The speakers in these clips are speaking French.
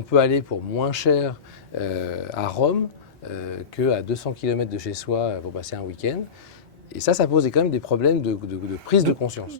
on peut aller pour moins cher à Rome qu'à 200 km de chez soi pour passer un week-end. Et ça pose quand même des problèmes de prise de conscience.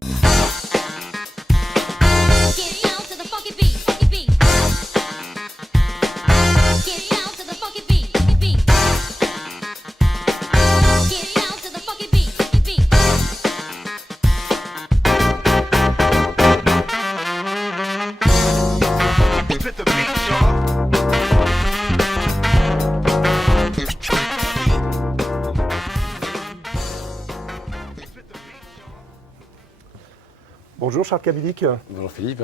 Bonjour Charles Kabilik. Bonjour Philippe.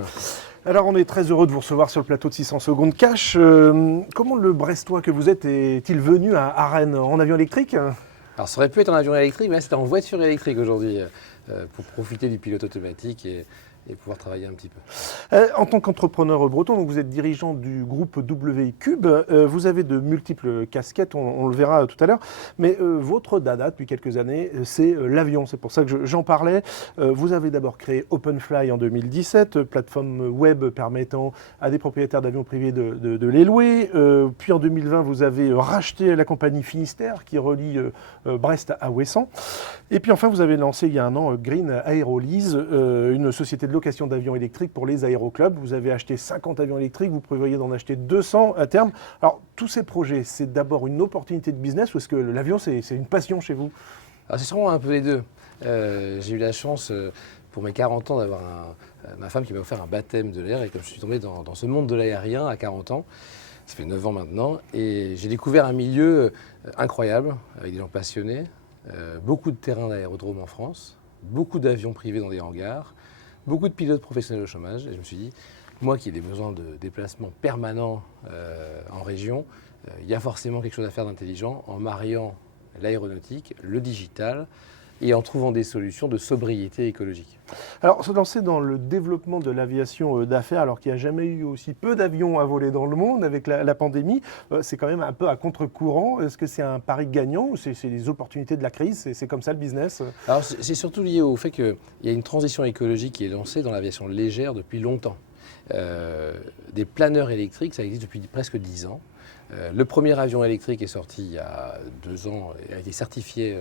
Alors on est très heureux de vous recevoir sur le plateau de 600 secondes cash. Comment le Brestois que vous êtes est-il venu à Rennes en avion électrique? Alors ça aurait pu être en avion électrique, mais là c'était en voiture électrique aujourd'hui pour profiter du pilote automatique et pouvoir travailler un petit peu. En tant qu'entrepreneur breton, donc vous êtes dirigeant du groupe WCube. Vous avez de multiples casquettes, on le verra tout à l'heure. Mais votre dada depuis quelques années, c'est l'avion. C'est pour ça que j'en parlais. Vous avez d'abord créé OpenFly en 2017, plateforme web permettant à des propriétaires d'avions privés de les louer. Puis en 2020, vous avez racheté la compagnie Finistère qui relie Brest à Ouessant. Et puis enfin, vous avez lancé il y a un an Green Aerolease, une société de location d'avions électriques pour les aéroclubs. Vous avez acheté 50 avions électriques, vous prévoyez d'en acheter 200 à terme. Alors, tous ces projets, c'est d'abord une opportunité de business ou est-ce que l'avion, c'est une passion chez vous? Alors c'est sûrement un peu les deux. J'ai eu la chance, pour mes 40 ans, d'avoir ma femme qui m'a offert un baptême de l'air. Et comme je suis tombé dans ce monde de l'aérien à 40 ans, ça fait 9 ans maintenant, et j'ai découvert un milieu incroyable, avec des gens passionnés, beaucoup de terrains d'aérodromes en France, beaucoup d'avions privés dans des hangars, beaucoup de pilotes professionnels au chômage. Et je me suis dit, moi qui ai des besoins de déplacement permanents en région, il y a forcément quelque chose à faire d'intelligent en mariant l'aéronautique, le digital et en trouvant des solutions de sobriété écologique. Alors, se lancer dans le développement de l'aviation d'affaires, alors qu'il n'y a jamais eu aussi peu d'avions à voler dans le monde avec la pandémie, c'est quand même un peu à contre-courant. Est-ce que c'est un pari gagnant ou c'est les opportunités de la crise? C'est comme ça le business? Alors, c'est surtout lié au fait qu'il y a une transition écologique qui est lancée dans l'aviation légère depuis longtemps. Des planeurs électriques, ça existe depuis presque 10 ans. Le premier avion électrique est sorti il y a 2 ans et a été certifié,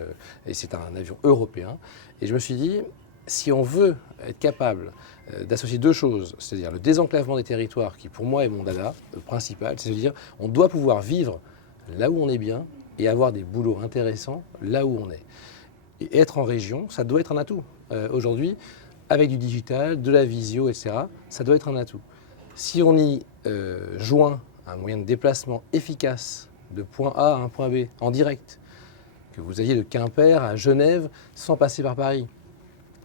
et c'est un avion européen. Et je me suis dit, si on veut être capable d'associer deux choses, c'est-à-dire le désenclavement des territoires, qui pour moi est mon dada principal, c'est-à-dire on doit pouvoir vivre là où on est bien et avoir des boulots intéressants là où on est. Et être en région, ça doit être un atout. Aujourd'hui, avec du digital, de la visio, etc., ça doit être un atout. Si on y joint un moyen de déplacement efficace de point A à un point B en direct, que vous ayez de Quimper à Genève sans passer par Paris,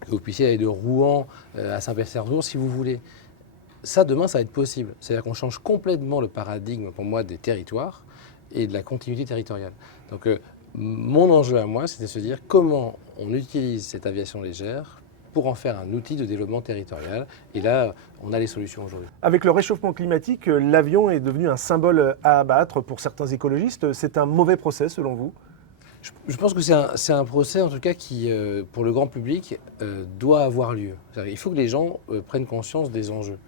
que vous puissiez aller de Rouen à Saint-Pétersbourg si vous voulez. Ça, demain, ça va être possible. C'est-à-dire qu'on change complètement le paradigme, pour moi, des territoires et de la continuité territoriale. Donc, mon enjeu à moi, c'est de se dire comment on utilise cette aviation légère pour en faire un outil de développement territorial. Et là, on a les solutions aujourd'hui. Avec le réchauffement climatique, l'avion est devenu un symbole à abattre pour certains écologistes. C'est un mauvais procès, selon vous? Je pense que c'est un procès, en tout cas, qui, pour le grand public, doit avoir lieu. Il faut que les gens prennent conscience des enjeux.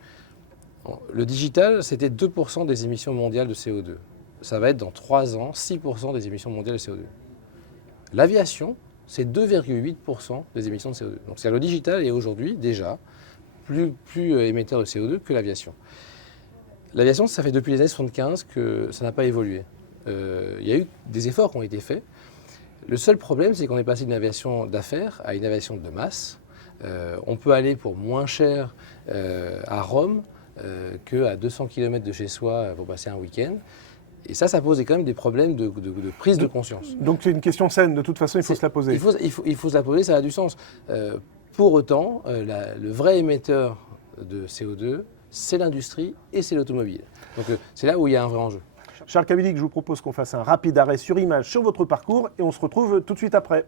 Le digital, c'était 2% des émissions mondiales de CO2. Ça va être, dans 3 ans, 6% des émissions mondiales de CO2. L'aviation, c'est 2,8% des émissions de CO2. Donc le digital est aujourd'hui déjà plus émetteur de CO2 que l'aviation. L'aviation, ça fait depuis les années 75 que ça n'a pas évolué. Il y a eu des efforts qui ont été faits. Le seul problème, c'est qu'on est passé d'une aviation d'affaires à une aviation de masse. On peut aller pour moins cher à Rome qu'à 200 km de chez soi pour passer un week-end. Et ça pose quand même des problèmes de prise de conscience. Donc c'est une question saine, de toute façon, il faut se la poser. Il faut se la poser, ça a du sens. Pour autant, le vrai émetteur de CO2, c'est l'industrie et c'est l'automobile. Donc c'est là où il y a un vrai enjeu. Charles Kabilik, je vous propose qu'on fasse un rapide arrêt sur image sur votre parcours et on se retrouve tout de suite après.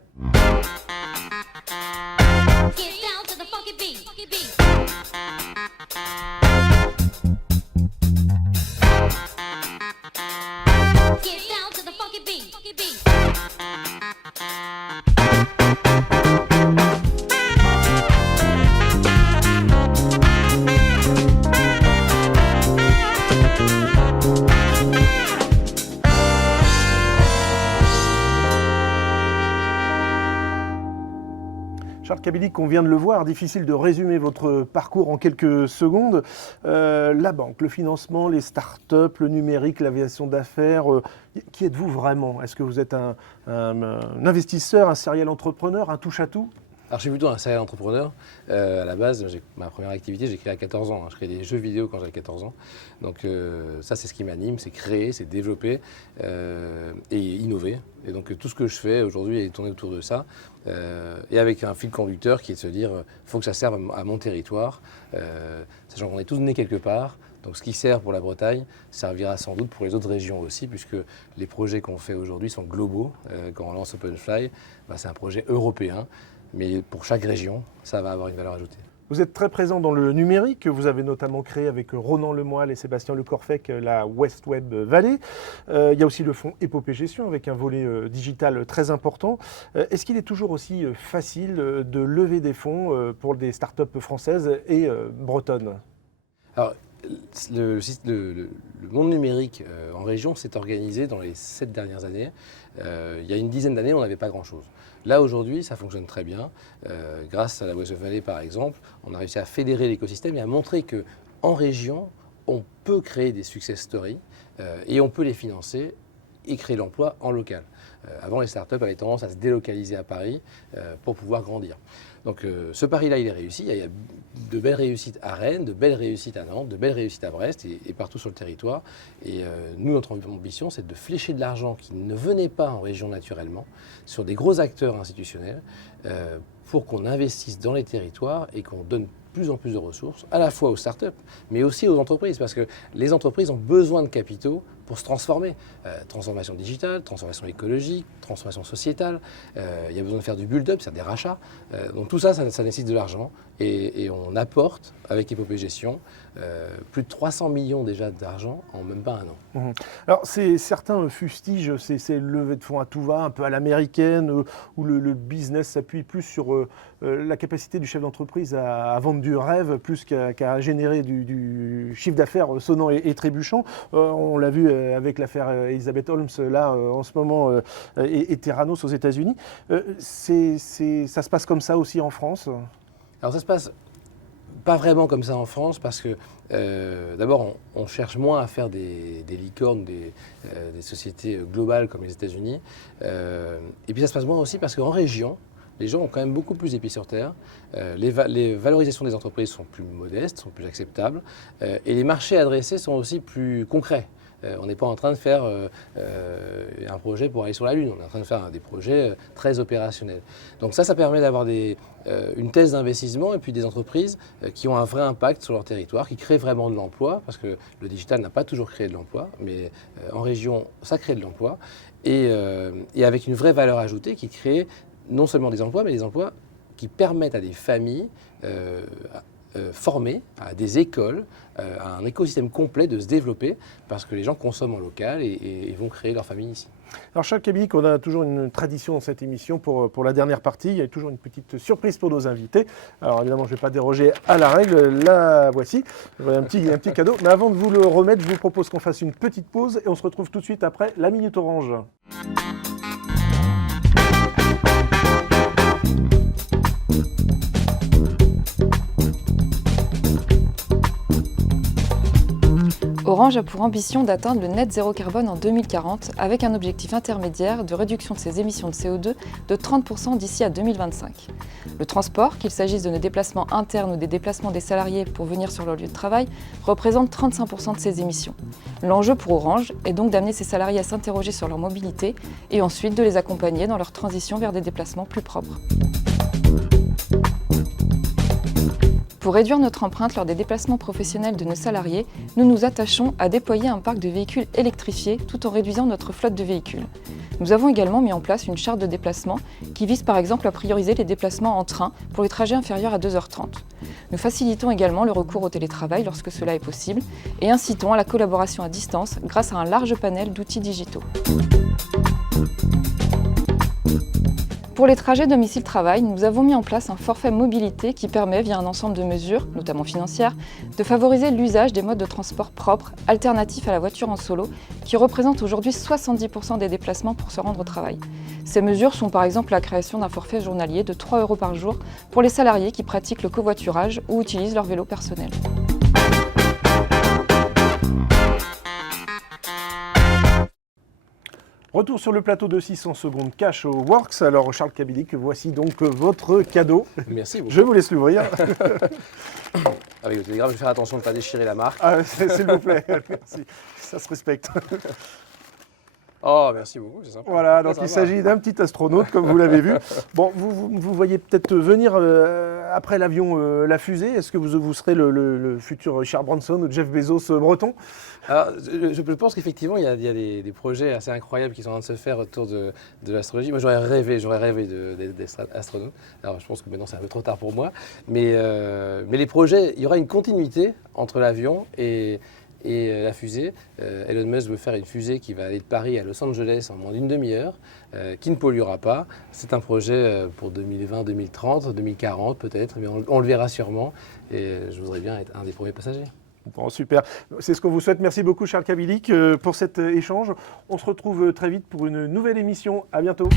Kabilik, on vient de le voir, difficile de résumer votre parcours en quelques secondes. La banque, le financement, les startups, le numérique, l'aviation d'affaires, qui êtes-vous vraiment? Est-ce que vous êtes un investisseur, un serial entrepreneur, un touche-à-tout? Alors, je suis plutôt un serial entrepreneur. À la base, ma première activité, j'ai créé à 14 ans. Je créais des jeux vidéo quand j'avais 14 ans. Donc ça, c'est ce qui m'anime, c'est créer, c'est développer et innover. Et donc tout ce que je fais aujourd'hui est tourné autour de ça. Et avec un fil conducteur qui est de se dire, il faut que ça serve à mon territoire. Sachant qu'on est tous nés quelque part. Donc ce qui sert pour la Bretagne servira sans doute pour les autres régions aussi, puisque les projets qu'on fait aujourd'hui sont globaux. Quand on lance OpenFly, c'est un projet européen. Mais pour chaque région, ça va avoir une valeur ajoutée. Vous êtes très présent dans le numérique. Vous avez notamment créé avec Ronan Lemoyle et Sébastien Lecorfec la West Web Valley. Il y a aussi le fonds Épopée Gestion avec un volet digital très important. Est-ce qu'il est toujours aussi facile de lever des fonds pour des startups françaises et bretonnes? Alors, le monde numérique en région s'est organisé dans les 7 dernières années. Il y a une dizaine d'années, on n'avait pas grand-chose. Là, aujourd'hui, ça fonctionne très bien. Grâce à la West Valley, par exemple, on a réussi à fédérer l'écosystème et à montrer qu'en région, on peut créer des success stories et on peut les financer et créer l'emploi en local. Avant, les startups avaient tendance à se délocaliser à Paris pour pouvoir grandir. Donc ce pari-là, il est réussi. Il y a de belles réussites à Rennes, de belles réussites à Nantes, de belles réussites à Brest et partout sur le territoire. Et nous, notre ambition, c'est de flécher de l'argent qui ne venait pas en région naturellement sur des gros acteurs institutionnels pour qu'on investisse dans les territoires et qu'on donne plus en plus de ressources, à la fois aux startups, mais aussi aux entreprises, parce que les entreprises ont besoin de capitaux pour se transformer. Transformation digitale, transformation écologique, transformation sociétale, il y a besoin de faire du build-up, c'est-à-dire des rachats. Donc tout ça, ça nécessite de l'argent et on apporte, avec Épopée Gestion, plus de 300 millions déjà d'argent en même pas un an. Alors certains fustigent ces levées de fonds à tout va, un peu à l'américaine, où le business s'appuie plus sur la capacité du chef d'entreprise à vendre du rêve, plus qu'à générer du chiffre d'affaires sonnant et trébuchant. On l'a vu avec l'affaire Elizabeth Holmes, là, en ce moment, et Theranos aux États-Unis. Ça se passe comme ça aussi en France? Alors ça se passe pas vraiment comme ça en France parce que d'abord on cherche moins à faire des licornes, des sociétés globales comme les États-Unis. Et puis ça se passe moins aussi parce qu'en région, les gens ont quand même beaucoup plus épis sur terre. Les valorisations des entreprises sont plus modestes, sont plus acceptables. Et les marchés adressés sont aussi plus concrets. On n'est pas en train de faire un projet pour aller sur la Lune, on est en train de faire des projets très opérationnels. Donc ça permet d'avoir une thèse d'investissement et puis des entreprises qui ont un vrai impact sur leur territoire, qui créent vraiment de l'emploi, parce que le digital n'a pas toujours créé de l'emploi, mais en région, ça crée de l'emploi, et avec une vraie valeur ajoutée qui crée non seulement des emplois, mais des emplois qui permettent à des familles formées, à des écoles, à un écosystème complet de se développer parce que les gens consomment en local et vont créer leur famille ici. Alors Charles Kabilik, on a toujours une tradition dans cette émission pour la dernière partie. Il y a toujours une petite surprise pour nos invités. Alors évidemment, je ne vais pas déroger à la règle. La voici. Voilà un petit cadeau. Mais avant de vous le remettre, je vous propose qu'on fasse une petite pause et on se retrouve tout de suite après la Minute Orange. Orange a pour ambition d'atteindre le net zéro carbone en 2040 avec un objectif intermédiaire de réduction de ses émissions de CO2 de 30% d'ici à 2025. Le transport, qu'il s'agisse de nos déplacements internes ou des déplacements des salariés pour venir sur leur lieu de travail, représente 35% de ces émissions. L'enjeu pour Orange est donc d'amener ses salariés à s'interroger sur leur mobilité et ensuite de les accompagner dans leur transition vers des déplacements plus propres. Pour réduire notre empreinte lors des déplacements professionnels de nos salariés, nous nous attachons à déployer un parc de véhicules électrifiés tout en réduisant notre flotte de véhicules. Nous avons également mis en place une charte de déplacement qui vise par exemple à prioriser les déplacements en train pour les trajets inférieurs à 2h30. Nous facilitons également le recours au télétravail lorsque cela est possible et incitons à la collaboration à distance grâce à un large panel d'outils digitaux. Pour Pour les trajets domicile-travail, nous avons mis en place un forfait mobilité qui permet, via un ensemble de mesures, notamment financières, de favoriser l'usage des modes de transport propres, alternatifs à la voiture en solo, qui représentent aujourd'hui 70% des déplacements pour se rendre au travail. Ces mesures sont par exemple la création d'un forfait journalier de 3 € par jour pour les salariés qui pratiquent le covoiturage ou utilisent leur vélo personnel. Retour sur le plateau de 600 secondes cash au Works. Alors Charles Kabilik, voici donc votre cadeau. Merci beaucoup. Je vous laisse l'ouvrir. Avec le télégramme, je vais faire attention de ne pas déchirer la marque. Ah, s'il vous plaît, merci. Ça se respecte. Oh, merci beaucoup, c'est sympa. Voilà, Très donc il sympa. s'agit d'un petit astronaute, comme vous l'avez vu. Bon, vous voyez peut-être venir après l'avion la fusée. Est-ce que vous serez le futur Richard Branson ou Jeff Bezos breton? Alors, je pense qu'effectivement, il y a des projets assez incroyables qui sont en train de se faire autour de l'astrologie. Moi, j'aurais rêvé d'être astronaute. Alors, je pense que maintenant, c'est un peu trop tard pour moi. Mais les projets, il y aura une continuité entre l'avion et la fusée. Elon Musk veut faire une fusée qui va aller de Paris à Los Angeles en moins d'une demi-heure, qui ne polluera pas. C'est un projet pour 2020, 2030, 2040 peut-être, mais on le verra sûrement. Et je voudrais bien être un des premiers passagers. Bon, super. C'est ce qu'on vous souhaite. Merci beaucoup, Charles Kabilik, pour cet échange. On se retrouve très vite pour une nouvelle émission. À bientôt.